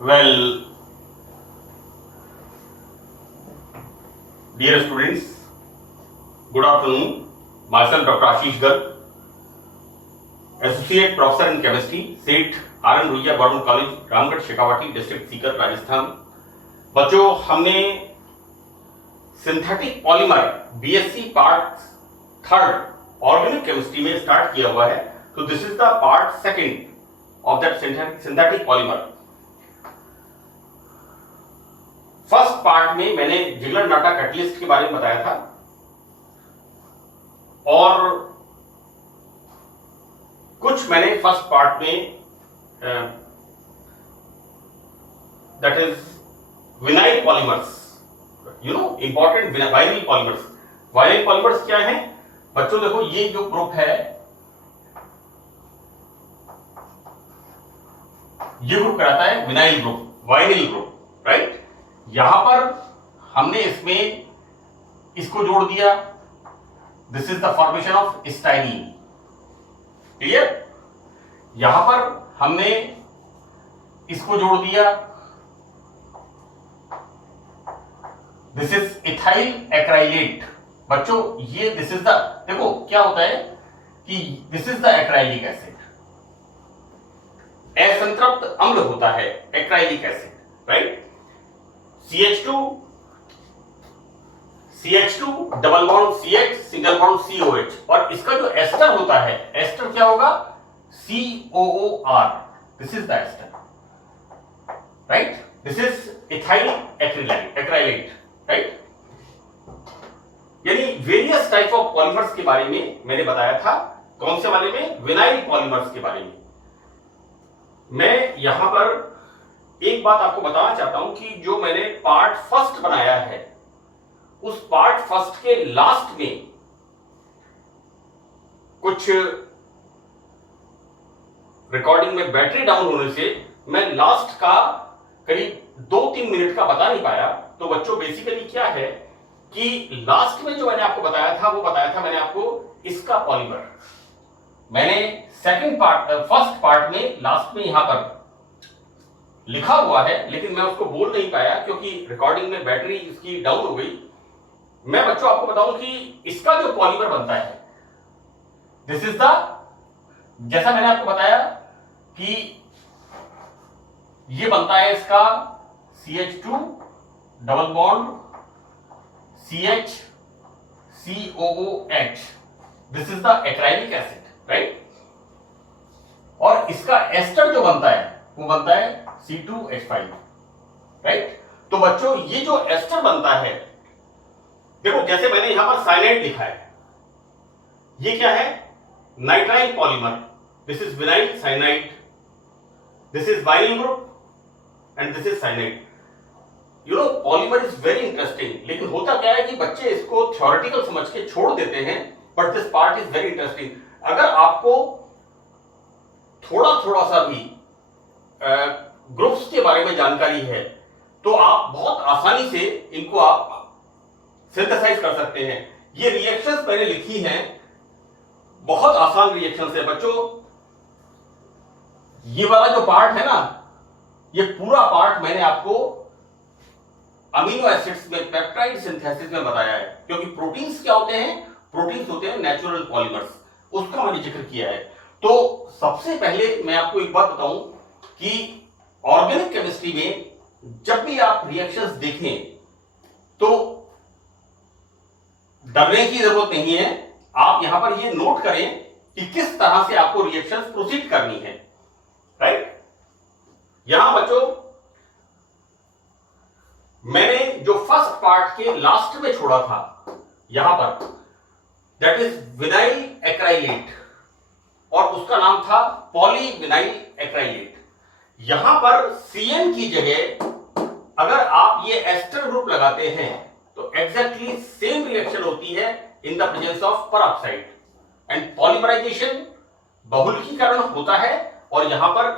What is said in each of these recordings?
Well, dear students, good afternoon. Myself, Dr. Ashish Garg, Associate Professor in Chemistry, सेठ RN Ruia government college, Ramgarh, Shekhawati, district Sikar, Rajasthan. बच्चों, हमने synthetic polymer BSc part third organic chemistry में start किया हुआ है। तो this is the part second of that synthetic polymer. First part में मैंने जिगलर-नाटा कैटलिस्ट के बारे में बताया था और कुछ मैंने फर्स्ट पार्ट में that is vinyl polymers, important vinyl polymers. Vinyl polymers क्या है बच्चों? देखो, ये जो ग्रुप है, ये ग्रुप कहलाता है vinyl group, vinyl group, right. यहां पर हमने इसमें इसको जोड़ दिया, this is the formation of styrene, clear. यहां पर हमने इसको जोड़ दिया, दिस इज इथाइल एक्राइलेट। बच्चों, ये दिस इज द, देखो क्या होता है कि this is the acrylic acid, असंतृप्त अम्ल होता है acrylic acid, right. CH2 double bond CH, single bond COH, और इसका जो एस्टर होता है, एस्टर क्या होगा? COOR, this is the ester, right. This is ethyl acrylate, right. यानी वेरियस टाइप ऑफ पॉलीमर्स के बारे में मैंने बताया था। कौन से वाले में? विनाइल पॉलीमर्स के बारे में। मैं यहां पर एक बात आपको बताना चाहता हूं कि जो मैंने पार्ट फर्स्ट बनाया है, उस पार्ट फर्स्ट के लास्ट में कुछ रिकॉर्डिंग में बैटरी डाउन होने से मैं लास्ट का करीब 2-3 मिनट का बता नहीं पाया। तो बच्चों, बेसिकली क्या है कि लास्ट में जो मैंने आपको बताया था, वो बताया था मैंने आपको इसका पॉलीमर। मैंने सेकंड पार्ट, फर्स्ट पार्ट में लास्ट में यहां पर लिखा हुआ है, लेकिन मैं उसको बोल नहीं पाया क्योंकि रिकॉर्डिंग में बैटरी इसकी डाउन हो गई। मैं बच्चों आपको बताऊं कि इसका जो पॉलीमर बनता है, दिस इज द, जैसा मैंने आपको बताया कि ये बनता है इसका CH2 double bond CH COOH, this is the acrylic acid, right. और इसका एस्टर जो बनता है वो बनता है C2H5, राइट। तो बच्चों, ये जो एस्टर बनता है, देखो जैसे मैंने यहां पर साइनाइड लिखा है, ये क्या है? Nitrile polymer, this is vinyl cyanide, this is vinyl group and this is cyanide. Polymer is very interesting, लेकिन होता क्या है कि बच्चे इसको थ्योरेटिकल समझ के छोड़ देते हैं, but this part is very interesting. अगर आपको थोड़ा थोड़ा सा भी ग्रुप्स के बारे में जानकारी है तो आप बहुत आसानी से इनको आप सिंथेसाइज कर सकते हैं। ये रिएक्शंस मैंने लिखी हैं, बहुत आसान रिएक्शंस है बच्चों। ये वाला जो पार्ट है ना, ये पूरा पार्ट मैंने आपको अमीनो एसिड्स में पेप्टाइड सिंथेसिस में बताया है, क्योंकि प्रोटीन्स क्या होते हैं? प्रोटीन्स होते हैं नेचुरल पॉलीमर्स, उसका मैंने जिक्र किया है। तो सबसे पहले मैं आपको एक बात बताऊं कि ऑर्गेनिक केमिस्ट्री में जब भी आप रिएक्शंस देखें तो डरने की जरूरत नहीं है। आप यहां पर ये नोट करें कि किस तरह से आपको रिएक्शंस प्रोसीड करनी है, राइट। यहां बच्चों, मैंने जो फर्स्ट पार्ट के लास्ट में छोड़ा था यहां पर, दैट इज विनाइल एक्राइलेट, और उसका नाम था पॉलीविनाइल एक्राइलेट। यहां पर CN की जगह अगर आप ये एस्टर ग्रुप लगाते हैं तो एग्जैक्टली सेम रिएक्शन होती है in the presence of peroxide, and polymerisation, बहुलकीकरण होता है, और यहां पर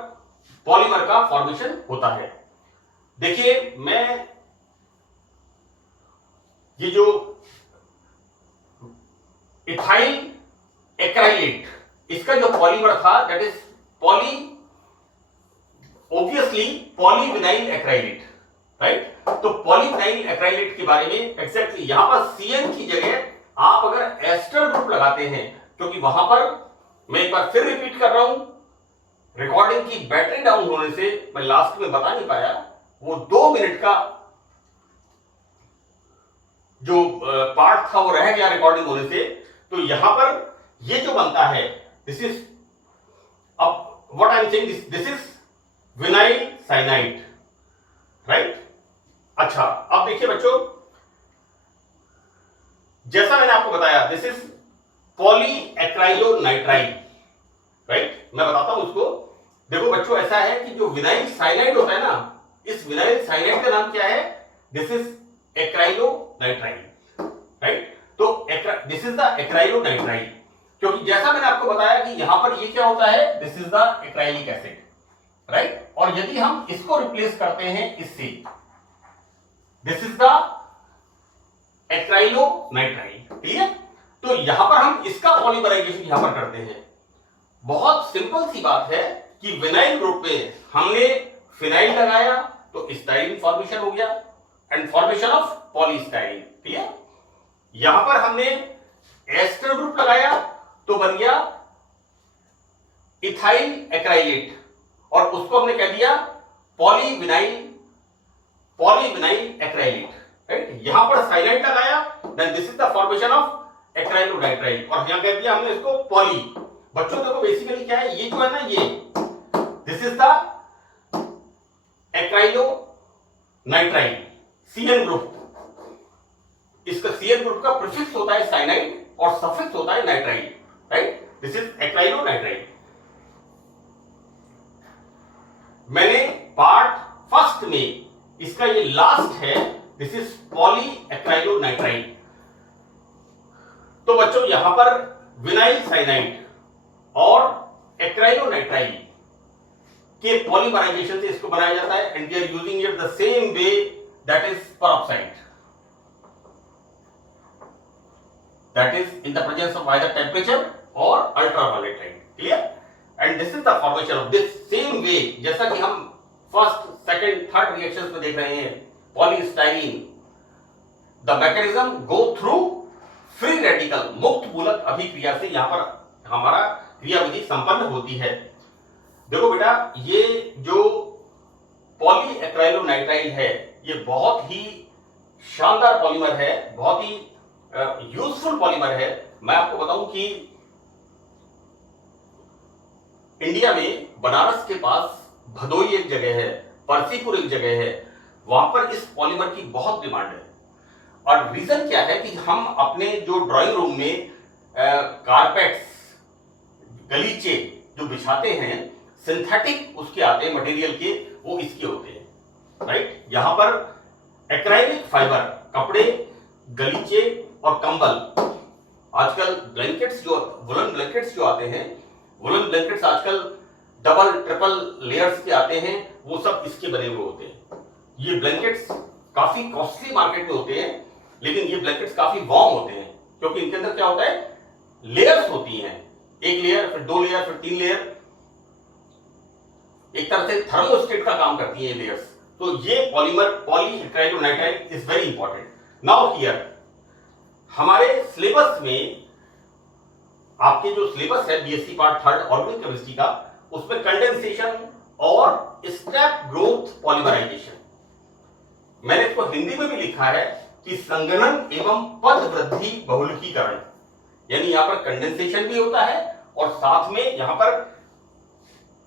पॉलीमर का फॉर्मेशन होता है। देखिए, मैं ये जो इथाइल एक्राइलेट, इसका जो पॉलीमर था that is poly, obviously basically polyvinyl acrylate, right. तो पॉलीविनाइल एक्राइलेट के बारे में एग्जैक्टली यहां पर CN की जगह आप अगर एस्टर ग्रुप लगाते हैं, क्योंकि वहां पर मैं एक बार फिर रिपीट कर रहा हूं, रिकॉर्डिंग की बैटरी डाउन होने से मैं लास्ट में बता नहीं पाया, वो 2 मिनट का जो पार्ट था वो रह गया रिकॉर्डिंग होने से। तो यहां पर ये जो बनता है, दिस इज अब what I am saying, this is vinyl cyanide, right. अच्छा, अब देखिए बच्चों, जैसा मैंने आपको बताया, दिस इज पॉलीएक्राइलोनाइट्राइल, राइट। मैं बताता हूं उसको। देखो बच्चों, ऐसा है कि जो विनाइल साइनाइड होता है ना, इस विनाइल साइनाइड का नाम क्या है? This is acrylonitrile, right. तो दिस इज द एक्राइलोनाइट्राइल, क्योंकि जैसा मैंने आपको बताया कि यहां पर ये क्या होता है, this is the acrylic acid, right. और यदि हम इसको रिप्लेस करते हैं इससे, दिस इज द एक्राइलोनाइट्राइल, ठीक है। तो यहां पर हम इसका पॉलीमराइजेशन यहां पर करते हैं। बहुत सिंपल सी बात है कि विनाइल ग्रुप में हमने फिनाइल लगाया तो स्टाइरिन फॉर्मेशन हो गया एंड फॉर्मेशन ऑफ पॉलीस्टाइरिन, ठीक है। यहां पर हमने एस्टर ग्रुप लगाया तो बन गया इथाइल एक्राइलेट, और उसको हमने कह दिया पॉलीविनाइल एक्राइलेट, राइट। यहां पर साइनाइड लगाया, then this is the formation of acrylonitrile, और यहां कह दिया हमने इसको पॉली। बच्चों देखो बेसिकली क्या है, ये जो है ना, ये this is the acrylonitrile CN group. इसका CN ग्रुप का प्रीफिक्स होता है साइनाइड और सफिक्स होता है nitrile, right. This is acrylonitrile. मैंने पार्ट फर्स्ट में इसका ये लास्ट है, दिस इज पॉलीएक्राइलोनाइट्राइल। तो बच्चों यहां पर विनाइल साइनाइड और एक्राइलोनाइट्राइल के पॉलीमराइजेशन से इसको बनाया जाता है, and we are using it the same way, that is peroxide, that is in the presence of either temperature or ultraviolet light, clear? And this is the formation of this same way, जैसा कि हम first second third reactions में देख रहे हैं, polystyrene, the mechanism go through free radical, मुक्त मूलक अभिक्रिया से यहां पर हमारा क्रियाविधि संपन्न होती है। देखो बेटा, ये जो पॉलीएक्राइलोनाइट्राइल है, ये बहुत ही शानदार पॉलीमर है, बहुत ही यूजफुल पॉलीमर है। मैं आपको बताऊं कि इंडिया में बनारस के पास भदोई एक जगह है, परसीपुर एक जगह है, वहां पर इस पॉलीमर की बहुत डिमांड है। और रीजन क्या है कि हम अपने जो ड्राइंग रूम में कारपेट्स, गलीचे जो बिछाते हैं, सिंथेटिक उसके आते हैं मटेरियल के, वो इसके होते हैं, राइट। यहां पर एक्राइलिक फाइबर, कपड़े, गलीचे और कंबल, आजकल ब्लैंकेट्स जो वुलन ब्लैंकेट्स जो आते हैं, वुलन ब्लैंकेट्स आजकल डबल ट्रिपल लेयर्स के आते हैं, वो सब इसके बने हुए होते हैं। ये ब्लैंकेट्स काफी कॉस्टली मार्केट में होते हैं, लेकिन ये ब्लैंकेट्स काफी वार्म होते हैं, क्योंकि इनके अंदर क्या होता है, लेयर्स होती हैं, एक लेयर, फिर 2 लेयर, फिर 3 लेयर, एक तरह से थर्मोस्टेट का काम करती है लेयर्स। तो ये polymer polyacrylonitrile is very important. Now here हमारे सिलेबस में, आपके जो सिलेबस है BSc part third organic chemistry का, उसमें कंडेंसेशन और स्टेप ग्रोथ पॉलीमराइजेशन, मैंने इसको हिंदी में भी लिखा है कि संघनन एवं पद वृद्धि बहुलकीकरण, यानी यहां पर कंडेंसेशन भी होता है और साथ में यहां पर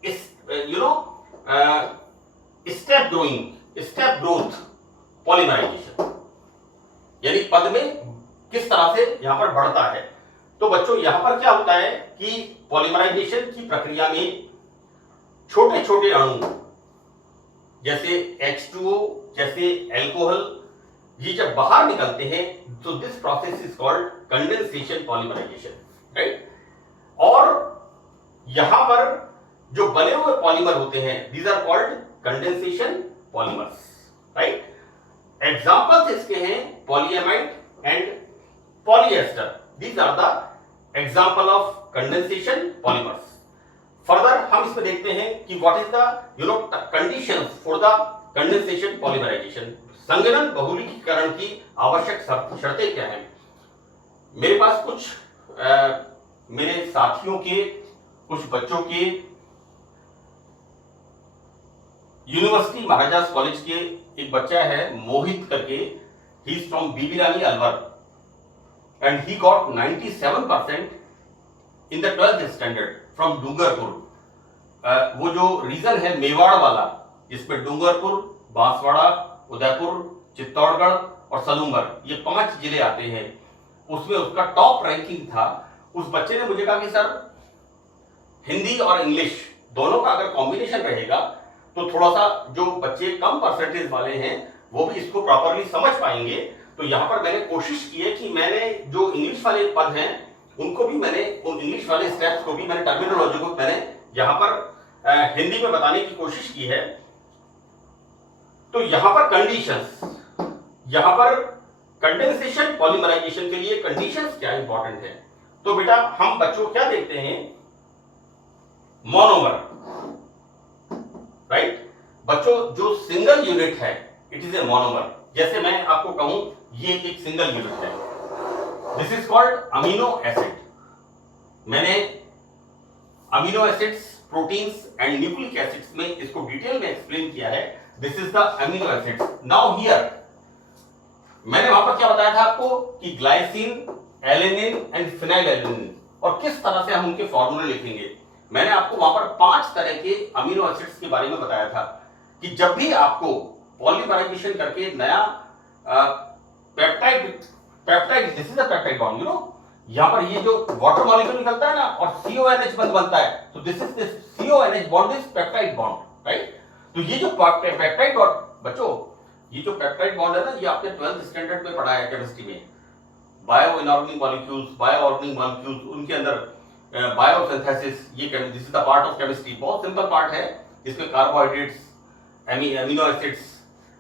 इस स्टेप ग्रोथ पॉलीमराइजेशन, यानी पद में किस तरह से यहां पर बढ़ता है। तो बच्चों यहां पर क्या होता है कि पॉलीमराइजेशन की प्रक्रिया में छोटे छोटे अणु, जैसे H2O, जैसे अल्कोहल, ये जब बाहर निकलते हैं, तो this process is called condensation polymerisation, right. और यहां पर जो बने हुए पॉलीमर होते हैं, these are called condensation polymers, right. Examples इसके हैं polyamide and polyester, these are the example of condensation polymers. Further हम इसमें देखते हैं कि what is the conditions for the condensation polymerisation, संघनन बहुलकीकरण की आवश्यक शर्तें क्या हैं। मेरे पास कुछ मेरे साथियों के, कुछ बच्चों के यूनिवर्सिटी महाराजास कॉलेज के एक बच्चा है मोहित करके, he is from Bibi Rani Alwar and he got 97% in the 12th standard from Dungarpur. वो जो रीजन है मेवाड़ वाला, जिसमें डूंगरपुर, बांसवाड़ा, उदयपुर, चित्तौड़गढ़ और सलूंगर, ये 5 जिले आते हैं, उसमें उसका टॉप रैंकिंग था। उस बच्चे ने मुझे कहा कि सर हिंदी और इंग्लिश दोनों का अगर कॉम्बिनेशन रहेगा तो थोड़ा सा जो बच्चे कम परसेंटेज वाले हैं वो भी इसको प्रॉपरली समझ पाएंगे। तो यहां पर मैंने कोशिश की है कि मैंने जो इंग्लिश वाले पद हैं उनको भी मैंने, उन इंग्लिश वाले स्टेप्स को भी मैंने, टर्मिनोलॉजी को मैंने यहां पर हिंदी में बताने की कोशिश की है। तो यहां पर कंडीशंस, यहां पर कंडेंसेशन पॉलीमराइजेशन के लिए कंडीशंस क्या इंपॉर्टेंट है। तो बेटा हम बच्चों क्या देखते हैं, मोनोमर, राइट। बच्चों जो सिंगल यूनिट है इट इज ए मोनोमर। जैसे मैं आपको कहूं ये एक सिंगल यूनिट है, this is called amino acid. मैंने amino acids, proteins and nucleic acids में इसको डिटेल में एक्सप्लेन किया है। This is the amino acids. Now here मैंने वहां पर क्या बताया था आपको कि ग्लाइसिन, एलेनिन एंड फिनाइलएलेनिन, और किस तरह से हम उनके फॉर्मूले लिखेंगे। मैंने आपको वहां पर 5 तरह के अमीनो एसिड्स के बारे में बताया था कि जब भी आपको पॉलीमराइजेशन करके नया peptide, this is the peptide bond, you know, यहां पर ये जो वाटर मॉलिक्यूल निकलता है ना और CONH बंद बनता है, तो this is this CONH bond is peptide bond, right. तो ये जो पेप्टाइड बॉन्ड, बच्चों ये जो पेप्टाइड बॉन्ड है ना, ये आपने 12th स्टैंडर्ड में पढ़ा है केमिस्ट्री में, bio inorganic molecules, bio organic molecules, उनके अंदर बायोसिंथेसिस, ये this is the part of chemistry. बहुत सिंपल पार्ट है, इसमें carbohydrates, amino acids,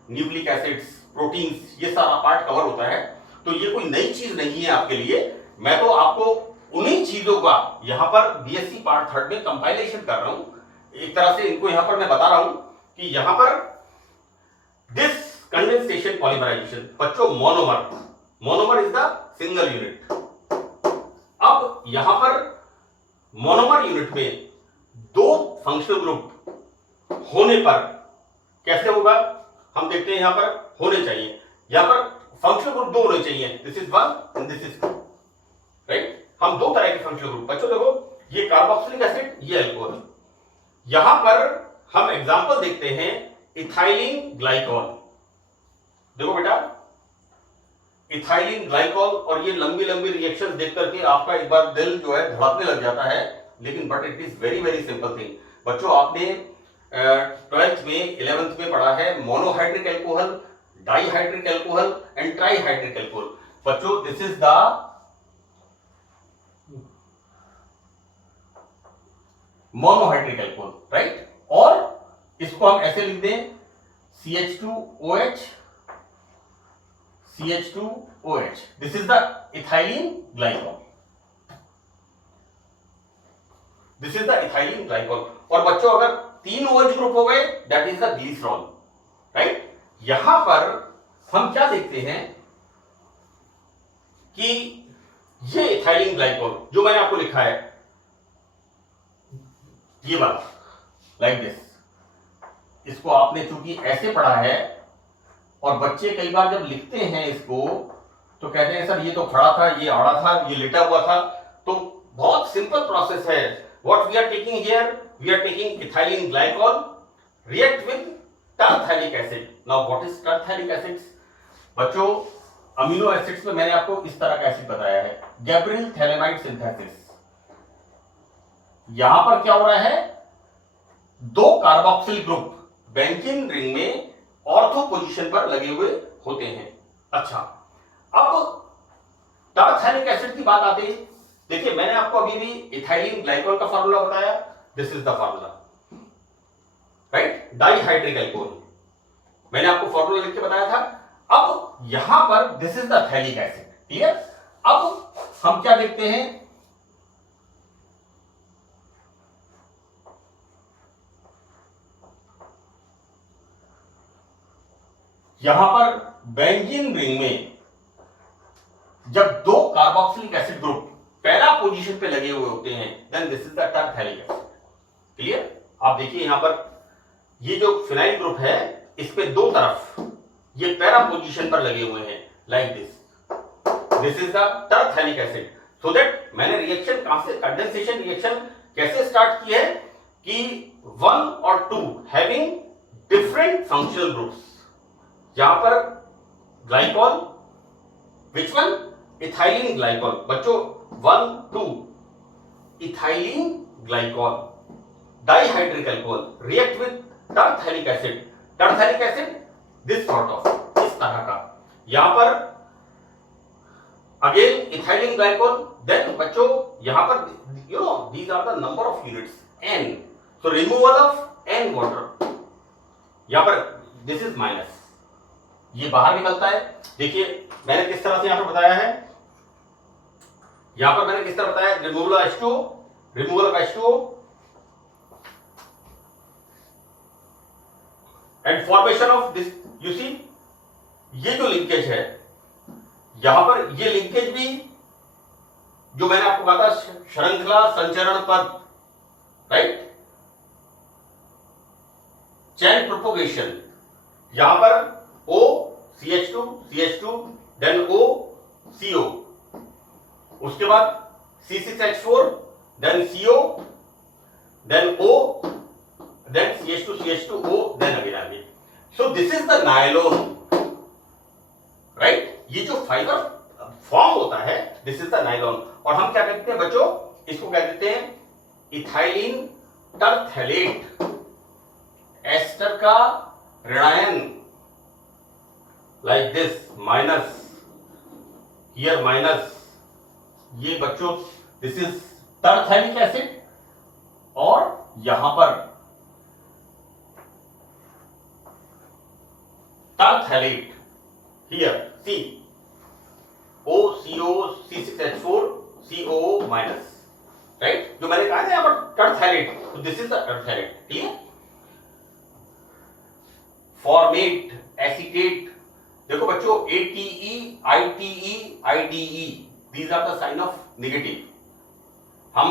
nucleic acids, proteins, ये सारा पार्ट कवर होता है। तो ये कोई नई चीज नहीं है आपके लिए, मैं तो आपको उन्हीं चीजों का यहां पर बीएससी पार्ट 3 में कंपाइलेशन कर रहा हूं। एक तरह से इनको यहां पर मैं बता रहा हूं कि यहां पर दिस कंडेंसेशन पॉलीमराइजेशन, बच्चों monomer is the single unit. अब यहां पर मोनोमर यूनिट में 2 फंक्शनल ग्रुप होने पर कैसे होगा, हम देखते हैं। यहां पर होने चाहिए, यहां पर फंक्शनल ग्रुप 2 होने चाहिए, this is 1 and this is 2, right. हम 2 तरह के फंक्शनल ग्रुप, बच्चों देखो ये कार्बोक्सिलिक एसिड, ये अल्कोहल। यहां पर हम एग्जांपल देखते हैं इथाइलिन ग्लाइकॉल। देखो बेटा इथाइलिन ग्लाइकॉल, और ये लंबी लंबी रिएक्शंस देख करके आपका एक बार दिल जो है धड़कने लग जाता है, लेकिन but it is very very simple thing. बच्चों आपने 12th में 11th में पढ़ा है monohydric alcohol, dihydric alcohol and trihydric alcohol. बच्चों this is the monohydric alcohol, right. और इसको हम ऐसे लिख दें CH2OH, CH2OH, this is the ethylene glycol, this is the ethylene glycol. और बच्चों अगर 3 OH ग्रुप हो गए that is the glycerol, right. यहां पर हम क्या देखते हैं कि ये इथाइलिन ग्लाइकॉल जो मैंने आपको लिखा है, ये वाला लाइक दिस, इसको आपने चूंकि ऐसे पढ़ा है, और बच्चे कई बार जब लिखते हैं इसको तो कहते हैं सर ये तो खड़ा था, ये आड़ा था, ये लेटा हुआ था। तो बहुत सिंपल प्रोसेस है। What we are taking here, we are taking ethylene glycol react with terephthalic acid. Now what is terephthalic acids, बच्चों अमीनो एसिड्स में मैंने आपको इस तरह का एसिड बताया है, गैब्रियल थैलेमाइड सिंथेसिस। यहां पर क्या हो रहा है, 2 कार्बोक्सिल ग्रुप बेंजीन रिंग में ऑर्थो पोजीशन पर लगे हुए होते हैं। अच्छा, अब टरथैलिक एसिड की बात आती है। देखिए मैंने आपको अभी भी इथाइलिन ग्लाइकॉल का फार्मूला बताया, this is the formula, right. Dihydric alcohol मैंने आपको फार्मूला लिख के बताया था। अब यहां पर this is the phthalic acid, clear. अब हम क्या देखते हैं, यहां पर बेंजीन रिंग में जब दो carboxylic acid group para position पे लगे हुए होते हैं, then this is the terephthalic acid. Clear? आप देखिए यहां पर ये जो फिनाइल ग्रुप है इस पे दो तरफ ये पैरा पोजीशन पर लगे हुए हैं, like this is the terephthalic acid. So that मैंने रिएक्शन कहां से, कंडेंसेशन रिएक्शन कैसे स्टार्ट की है कि 1 और 2 हैविंग डिफरेंट फंक्शनल ग्रुप्स, यहां पर glycol, which one, ethylene glycol. बच्चों 1 2 ethylene glycol dihydric alcohol react with terephthalic acid. Terephthalic acid this sort of, इस तरह का। यहां पर अगेन इथाइलिन ग्लाइकॉल, देन बच्चों यहां पर you know these are the number of units n, so removal of n water. यहां पर दिस इज माइनस, ये बाहर निकलता है। देखिए मैंने किस तरह से यहां पर बताया है, यहां पर मैंने किस तरह बताया, removal of H2O, removal of H2O and formation of this. You see ये जो लिंकेज है यहां पर, ये लिंकेज भी जो मैंने आपको कहा था श्रृंखला संचरण पद, राइट, चैन प्रोपोगेशन। यहां पर O CH2 CH2 then O CO, उसके बाद C6H4 then CO then O then CH2 CH2O then again. So this is the nylon, right. ये जो फाइबर फॉर्म होता है दिस इज द नायलॉन। और हम क्या कहते हैं बच्चों, इसको क्या कहते हैं, इथाइलिन टरफैलेट, एस्टर का ऋणायन, like this, minus here minus. ये बच्चों दिस इज टरफैलिक एसिड, और यहां पर terephthalate, here C OCO C6H4 COO minus, right. जो मैंने कहा था यहां पर टरफैलेट, तो this is the terephthalate. Clear? Formate, acetate, देखो बच्चों ATE ITE IDE these are the sign of negative. हम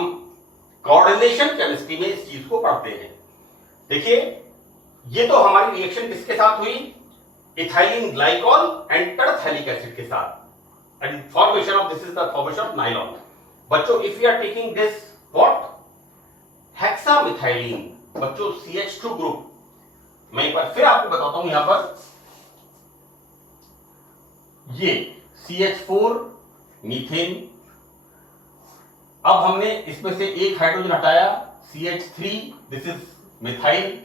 कोऑर्डिनेशन केमिस्ट्री में इस चीज को पढ़ते हैं। देखिए ये तो हमारी रिएक्शन किसके साथ हुई, ethylene glycol and terephthalic acid के साथ, and formation of this is the formation of nylon. बच्चों if you are taking this what, hexamethylene, बच्चों CH2 ग्रुप। मैं एक बार फिर आपको बताता हूं, यहां पर ये CH4 मीथेन, अब हमने इसमें से एक हाइड्रोजन हटाया, CH3, दिस इज मिथाइल।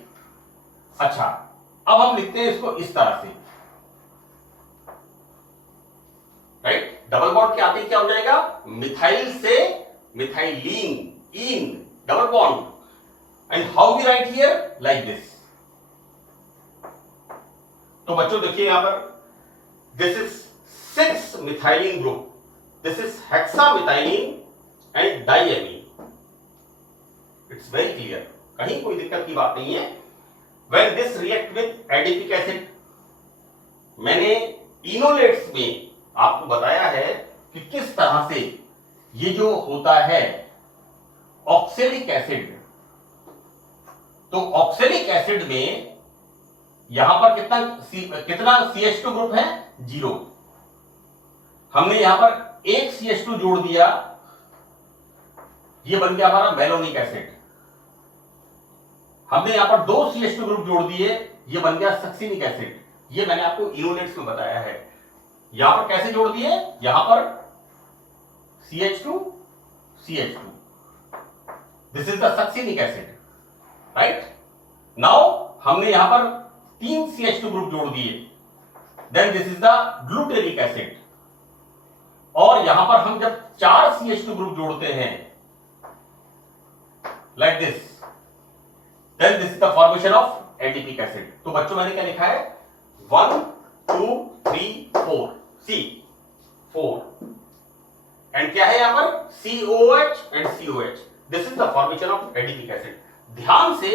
अच्छा अब हम लिखते हैं इसको इस तरह से, राइट। डबल बॉन्ड के आते ही क्या हो जाएगा, मिथाइल से methylene, in, double bond. And how we write here, like this. तो बच्चों देखिए यहां पर this is 6 methylene group, this is hexamethylene and diamine. It's very clear, कहीं कोई दिक्कत की बात नहीं है। When this react with adipic acid, मैंने इनोलेट्स में आपको बताया है कि किस तरह से ये जो होता है ऑक्सैलिक एसिड, तो ऑक्सैलिक एसिड में यहां पर कितना CH2 ग्रुप है, 0। हमने यहां पर एक CH2 जोड़ दिया, ये बन गया हमारा मेलोनिक एसिड। हमने यहां पर 2 CH2 ग्रुप जोड़ दिए, ये बन गया सक्सिनिक एसिड। ये मैंने आपको इनोलेट्स में बताया है। यहां पर कैसे जोड़ दिए, यहां पर CH2 CH2, this is the succinic acid, right. Now हमने यहां पर 3 CH2 ग्रुप जोड़ दिए, then this is the glutaric acid. और यहां पर हम जब 4 CH2 ग्रुप जोड़ते हैं, like this, then this is the formation of adipic acid. तो बच्चों मैंने क्या लिखा है, 1 2 3 4, C 4, एंड क्या है यहां पर COH and COH, this is the formation of adipic acid. ध्यान से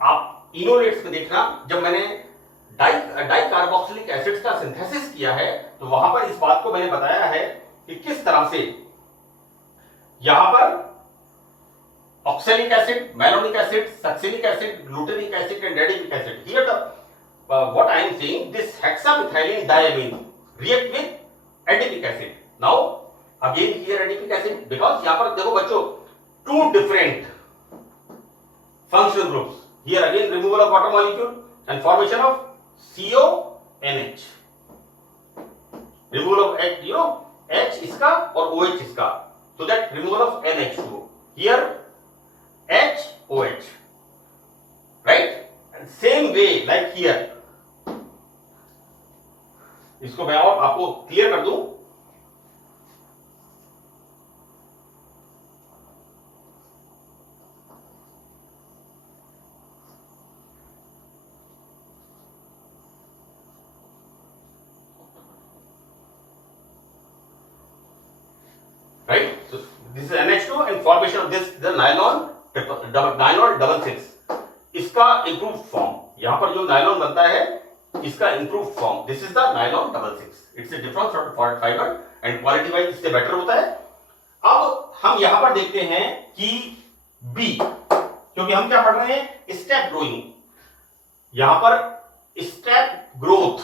आप इनोलेट्स में देखना, जब मैंने डाई कार्बोक्सिलिक एसिड का सिंथेसिस किया है, तो वहां पर इस बात को मैंने बताया है कि किस तरह से यहां पर oxalic acid, malonic acid, succinic acid, glutamic acid and adipic acid. Here what I am saying, this hexamethylene diamine react with adipic acid. Now again here adipic acid, because यहाँ पर देखो बच्चों two different functional groups. Here again removal of water molecule and formation of CONH. Removal of H इसका और OH इसका, so that removal of NH2. Here HOH, right? And same way like here. इसको मैं और आपको clear कर दूं. Right? So this is NH2 and formation of this the nylon double six. इसका इंप्रूव फॉर्म, यहां पर जो नायलॉन बनता है इसका improve form, this is the nylon double six. It's a different sort of fibre and quality wise इससे better होता है. अब हम यहां पर देखते हैं कि बी, क्योंकि हम क्या पढ़ रहे हैं, स्टेप ग्रोइंग. यहां पर स्टेप ग्रोथ,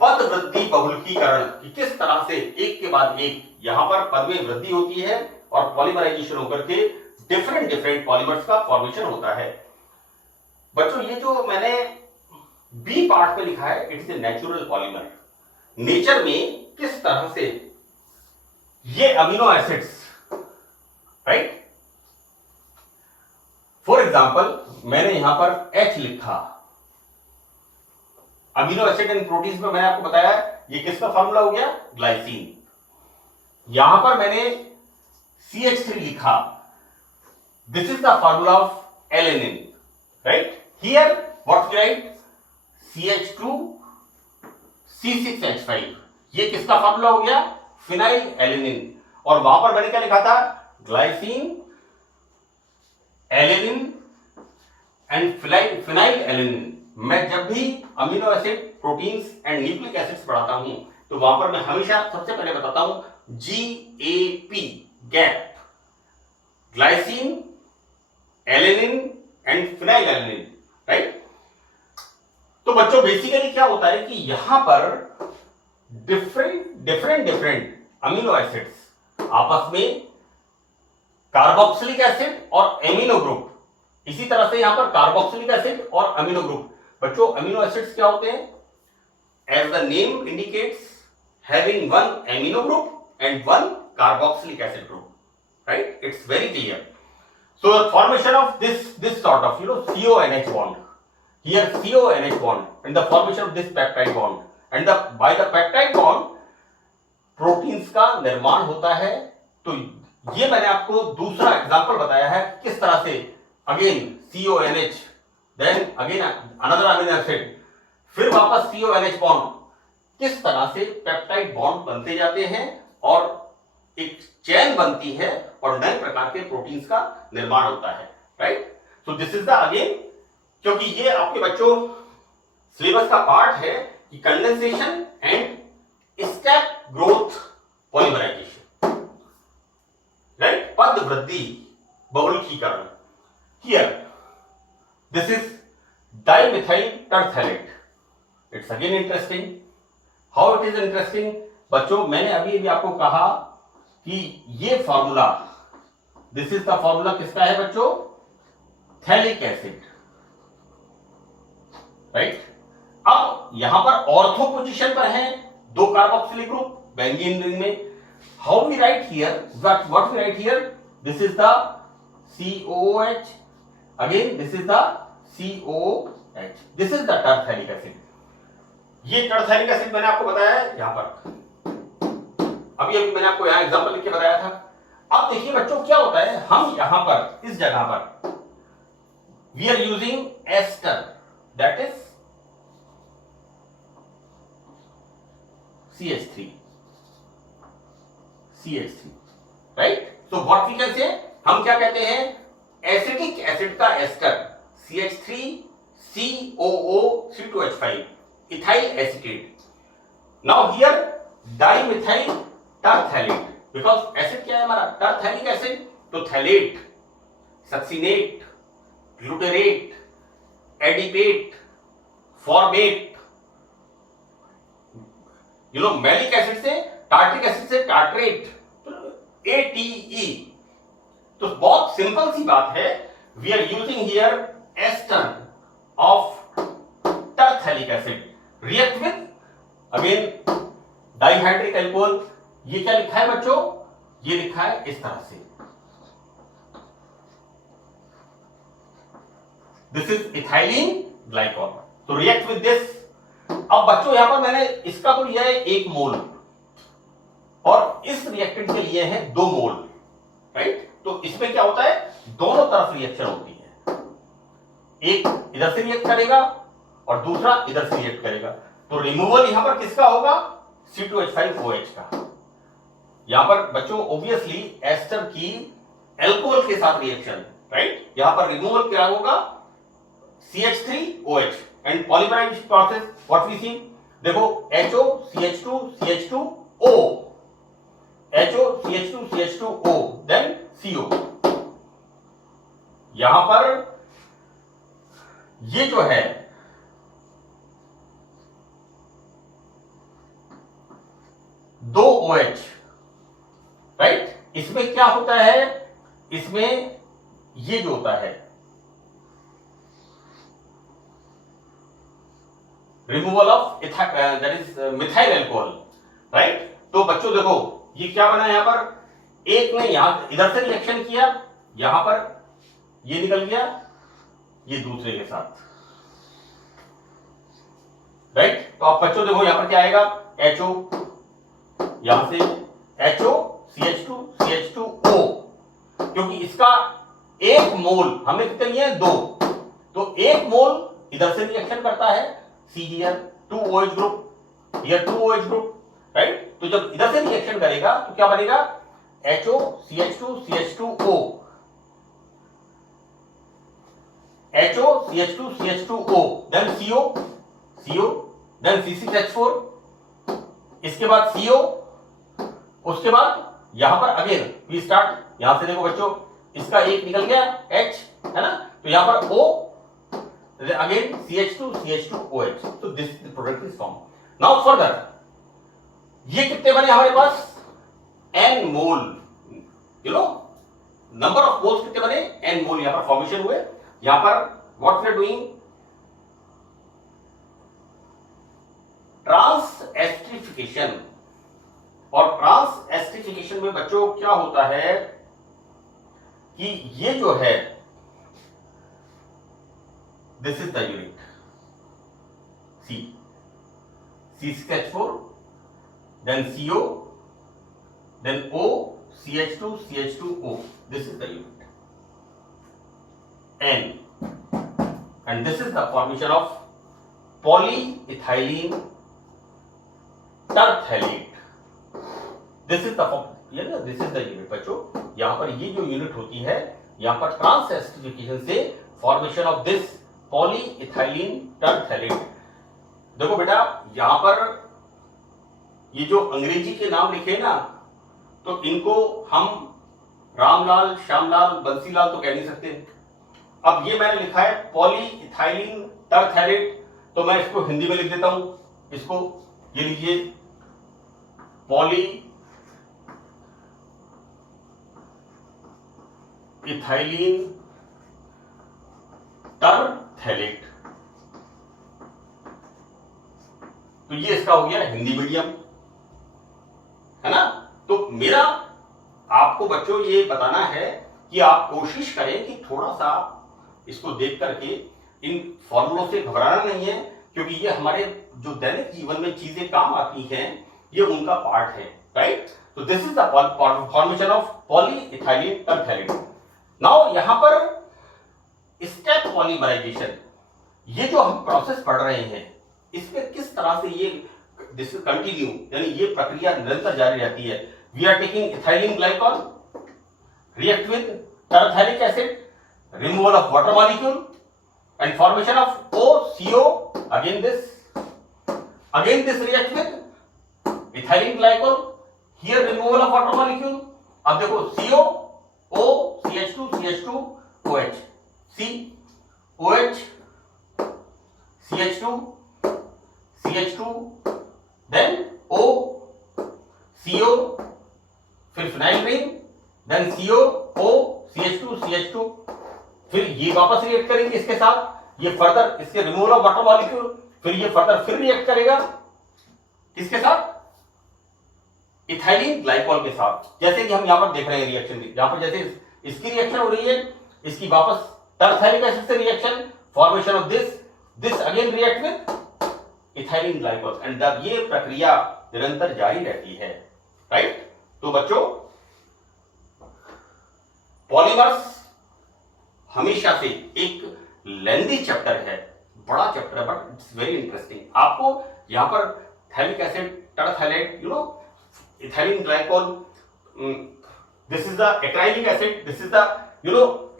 पद वृद्धि बहुलकीकरण, कि किस तरह से एक के बाद एक यहां पर पद में वृद्धि होती है और पॉलीमराइजेशन होकर के डिफरेंट पॉलीमर्स का फॉर्मेशन होता है. बच्चों ये जो मैंने बी पार्ट पे लिखा है, it is a natural polymer. Nature में किस तरह से ये amino acids, right, for example मैंने यहां पर H लिखा. अमीनो एसिड एंड प्रोटीन्स में मैंने आपको बताया ये किसका फॉर्मूला हो गया, ग्लाइसिन. यहां पर मैंने CH3 लिखा. This is the formula of alanine, right? Here, what we write? CH2 C6H5. ये किसका फॉर्मूला हो गया, फिनाइल एलेनिन. और वहां पर मैंने क्या लिखा था, glycine, alanine and phenyl alanine. मैं जब भी amino acid, proteins and nucleic acids पढ़ाता हूं तो वहां पर मैं हमेशा सबसे पहले बताता हूं GAP, gap, glycine, alanine and phenyl alanine, right. तो बच्चों बेसिकली क्या होता है कि यहां पर डिफरेंट अमीनो एसिड्स आपस में कार्बोक्सिलिक एसिड और एमिनो ग्रुप, इसी तरह से यहां पर कार्बोक्सिलिक एसिड और अमीनो ग्रुप. बच्चों अमीनो एसिड्स क्या होते हैं, as the name indicates, having one amino group and one carboxylic acid group, right? It's very clear. So the formation of this sort of CONH bond, here CONH bond and the formation of this peptide bond, and by the peptide bond proteins का निर्माण होता है. तो ये मैंने आपको दूसरा example बताया है किस तरह से again CONH, then again another amino acid, फिर वापस CONH बॉन्ड, किस तरह से पेप्टाइड बॉन्ड बनते जाते हैं और एक चेन बनती है और नए प्रकार के प्रोटीन्स का निर्माण होता है, right. So this is the again, क्योंकि ये आपके बच्चों सिलेबस का पार्ट है कि condensation and step growth polymerisation, right, पद वृद्धि बहुलकीकरण. Here this is dimethyl terephthalate. It's again interesting. How it is interesting, बच्चों मैंने अभी आपको कहा कि ये formula, this is the formula किसका है बच्चों, थैलिक एसिड, राइट. अब यहां पर ऑर्थो पोजीशन पर है दो कार्बोक्सिलिक ग्रुप बेंजीन रिंग में. How we write here, what we write here, this is the COOH, again this is the COH, this is the terephthalic acid. ये terephthalic acid मैंने आपको बताया है यहां पर, अभी मैंने आपको यहां एग्जांपल लिख के बताया था. अब देखिए बच्चों क्या होता है, हम यहां पर इस जगह पर we are using ester, that is CH3, right. So what we can say, हम क्या कहते हैं, एसिटिक एसिड का ester CH3 COO, C2H5, ethyl acetate. Now here dimethyl terphthalate, because acid क्या है हमारा, टरथैलिक एसिड, तो phthalate, succinate, glutarate, adipate, formate, malic acid से, टार्ट्रिक एसिड से टार्ट्रेट, ATE। तो बहुत सिंपल सी बात है, we are using here ester of terephthalic acid react with again dihydric alcohol. ये क्या लिखा है बच्चों, ये लिखा है इस तरह से, दिस इज इथाइलिन ग्लाइकॉल, तो रिएक्ट विद दिस। अब बच्चों यहां पर मैंने इसका तो लिया है 1 मोल और इस रिएक्टेंट के लिए है 2 मोल, राइट। तो इसमें क्या होता है, दोनों तरफ रिएक्शन होती है, एक इधर से रिएक्ट करेगा और दूसरा इधर से रिएक्ट करेगा। तो रिमूवल यहां पर किसका होगा, C2H5OH का। यहां पर बच्चों ऑब्वियसली एस्टर की एल्कोहल के साथ रिएक्शन, राइट। यहां पर रिमूवल क्या होगा, CH3OH and polymerise process what we see, देखो HO CH2 CH2O, HO CH2 CH2O then CO। यहां पर ये जो है दो OH, राइट, इसमें क्या होता है, इसमें ये जो होता है removal of that is methyl alcohol, right. तो बच्चों देखो ये क्या बना, यहां पर एक ने यहां इधर से रिएक्शन किया, यहां पर ये निकल गया, ये दूसरे के साथ, राइट। तो अब बच्चों देखो यहां पर क्या आएगा, HO, यहां से HO CH2 CH2O, क्योंकि इसका 1 मोल हमने कितने लिए हैं, 2, तो 1 मोल इधर से रिएक्शन करता है, C here 2 OH group, here 2 OH group, right. तो जब इधर से रिएक्शन करेगा तो क्या बनेगा, HO CH2 CH2O, HO CH2 CH2O then CO then C6H4, इसके बाद CO, उसके बाद यहां पर अगेन वी स्टार्ट, यहां से देखो बच्चों इसका एक निकल गया H, है ना, तो यहां पर O, अगेन CH2 CH2OH, तो this product is form. Now further ये कितने बने हमारे पास, N mole, number of moles कितने बने, N मोल यहां पर फॉर्मेशन हुए। यहां पर what we are doing, transesterification, और ट्रांस एस्टरिफिकेशन में बच्चों क्या होता है कि ये जो है this is the unit C6H4 then CO then O CH2 CH2O, this is the unit N, and this is the formation of polyethylene terphthalate, this is the unit बच्चों। यहां पर ये जो यूनिट होती है, यहां पर ट्रांस एस्टरिफिकेशन से फॉर्मेशन ऑफ दिस पॉलीइथाइलिन टरपथैलेट। देखो बेटा यहां पर ये जो अंग्रेजी के नाम लिखे ना, तो इनको हम रामलाल, श्यामलाल, बंसीलाल तो कह नहीं सकते। अब ये मैंने लिखा है पॉलीइथाइलिन टरपथैलेट, तो मैं इसको हिंदी में लिख देता हूं, इसको ये लीजिए पॉली इथाइलिन टरपथैलेट, तो ये इसका हो गया हिंदी मीडियम, है ना। तो मेरा आपको बच्चों ये बताना है कि आप कोशिश करें कि थोड़ा सा इसको देख करके इन फॉर्मूलों से घबराना नहीं है, क्योंकि ये हमारे जो दैनिक जीवन में चीजें काम आती हैं, ये उनका पार्ट है, राइट। तो this is the formation of polyethylene terephthalate. Now यहां पर स्टेप पॉलीमराइजेशन, ये जो हम प्रोसेस पढ़ रहे हैं, इसमें किस तरह से ये दिस कंटिन्यू, यानी ये प्रक्रिया निरंतर जारी रहती है। We are taking ethylene glycol, react with terephthalic acid, removal of water molecule, and formation of OCO, again this react with ethylene glycol, here removal of water molecule. अब देखो CO, O, CH2, CH2, OH, C, OH, CH2, CH2, then O, CO, फिर phenyl ring, then CO, O, CH2, CH2, फिर ये वापस react करेंगे इसके साथ, ये फर्दर इसके रिमूवल ऑफ वाटर मॉलिक्यूल, फिर ये फर्दर फिर रिएक्ट करेगा किसके साथ, इथाइलिन ग्लाइकॉल के साथ। जैसे कि हम यहां पर देख रहे हैं रिएक्शन, यहां पर जैसे इसकी रिएक्शन हो रही है, इसकी वापस टरफैलिक एसिड से reaction, formation of this again react with ethylene glycol, and ये प्रक्रिया निरंतर जारी रहती है, राइट। तो बच्चों पॉलीमर्स हमेशा से एक लेंदी चैप्टर है, बड़ा चैप्टर है, बट इट्स वेरी इंटरेस्टिंग। आपको यहां पर phthalic acid, terephthalate, ethylene glycol, this is the acrylic acid, this is the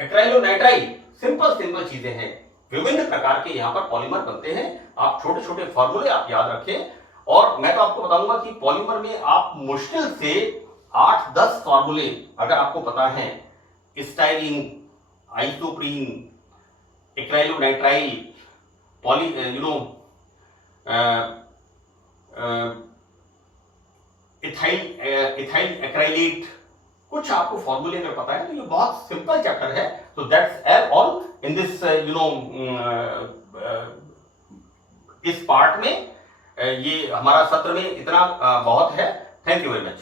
acrylonitrile, simple चीजें हैं। विभिन्न प्रकार के यहां पर पॉलीमर बनते हैं। आप छोटे छोटे फॉर्मूले आप याद रखें, और मैं तो आपको बताऊंगा कि पॉलीमर में आप मुश्किल से 8-10 फॉर्मूले अगर आपको पता है, styrene, isoprene, acrylonitrile, ethyl acrylate, कुछ आपको फॉर्मूले अगर पता है तो ये बहुत सिंपल चैप्टर है। तो दैट्स ऑल इन दिस इस पार्ट में, ये हमारा सत्र में इतना बहुत है। Thank you very much.